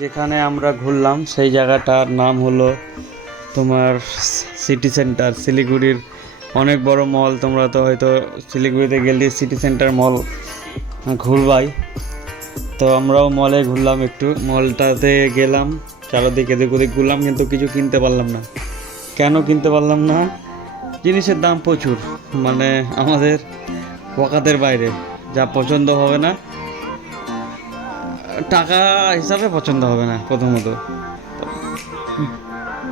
যেখানে আমরা ঘুরলাম, সেই জায়গাটার নাম হলো তোমার সিটি সেন্টার শিলিগুড়ির অনেক বড় মল তোমরা তো হয়তো শিলিগুড়িতে গেলে সিটি সেন্টার মল ঘুরবাই। তো আমরাও মলে ঘুরলাম একটু। মলটাতে গেলাম, চারদিকে এদিক ওদিক ঘুরলাম, কিন্তু কিছু কিনতে পারলাম না। কেন কিনতে পারলাম না? জিনিসের দাম প্রচুর মানে আমাদের ওকাতের বাইরে। যা পছন্দ হবে না টাকা হিসাবে পছন্দ হবে না, প্রথমত।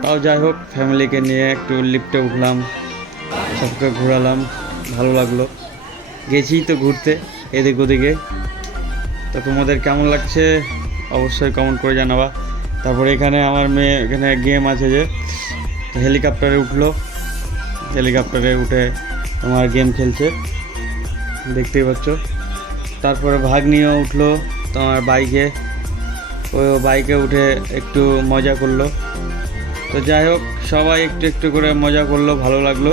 তাও যাই হোক ফ্যামিলিকে নিয়ে একটু লিফটে উঠলাম, সবকে ঘোরালাম, ভালো লাগল। গেছি তো ঘুরতে, এদিক ওদিকে। তো তোমাদের কেমন লাগছে? অবশ্যই কমেন্ট করে জানাবা। তারপরে এখানে আমার মেয়ে, এখানে গেম আছে যে হেলিকপ্টারে উঠল। হেলিকপ্টারে উঠে তোমার গেম খেলছে, দেখতেই পাচ্ছ। তারপরে ভাগ নিয়েও উঠল। তোমার বাইকে ওই বাইকে উঠে একটু মজা করল। তো যাই হোক, সবাই একটু একটু করে মজা করল, ভালো লাগল।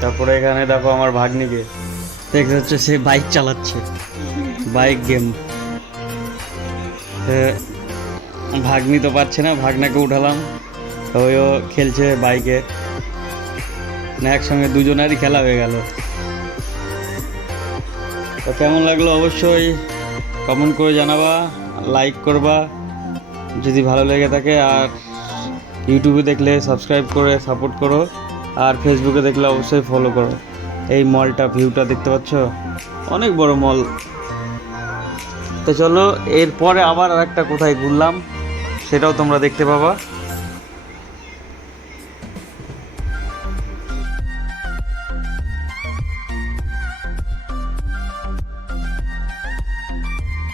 তারপরে এখানে দেখো আমার ভাগ্নিকে। দেখতে হচ্ছে সে বাইক চালাচ্ছে। Bike game. ভাগ্নি তো পাচ্ছে না, ভাগনাকে উঠালাম। ওইও খেলছে বাইকে। না, একসঙ্গে দুজনারই খেলা হয়ে গেল। তো কেমন লাগল অবশ্যই কমেন্ট করে জানাবা লাইক করবা। যদি ভালো লেগে থাকে আর ইউটিউবে দেখলে সাবস্ক্রাইব করে সাপোর্ট করো। আর ফেসবুকে দেখলে অবশ্যই ফলো করো। এই মলটা ভিউটা দেখতে পাচ্ছ? অনেক বড় মল তো চলো, এরপরে আবার আর একটা কোথায় ঘুরলাম, সেটাও তোমরা দেখতে পাবা।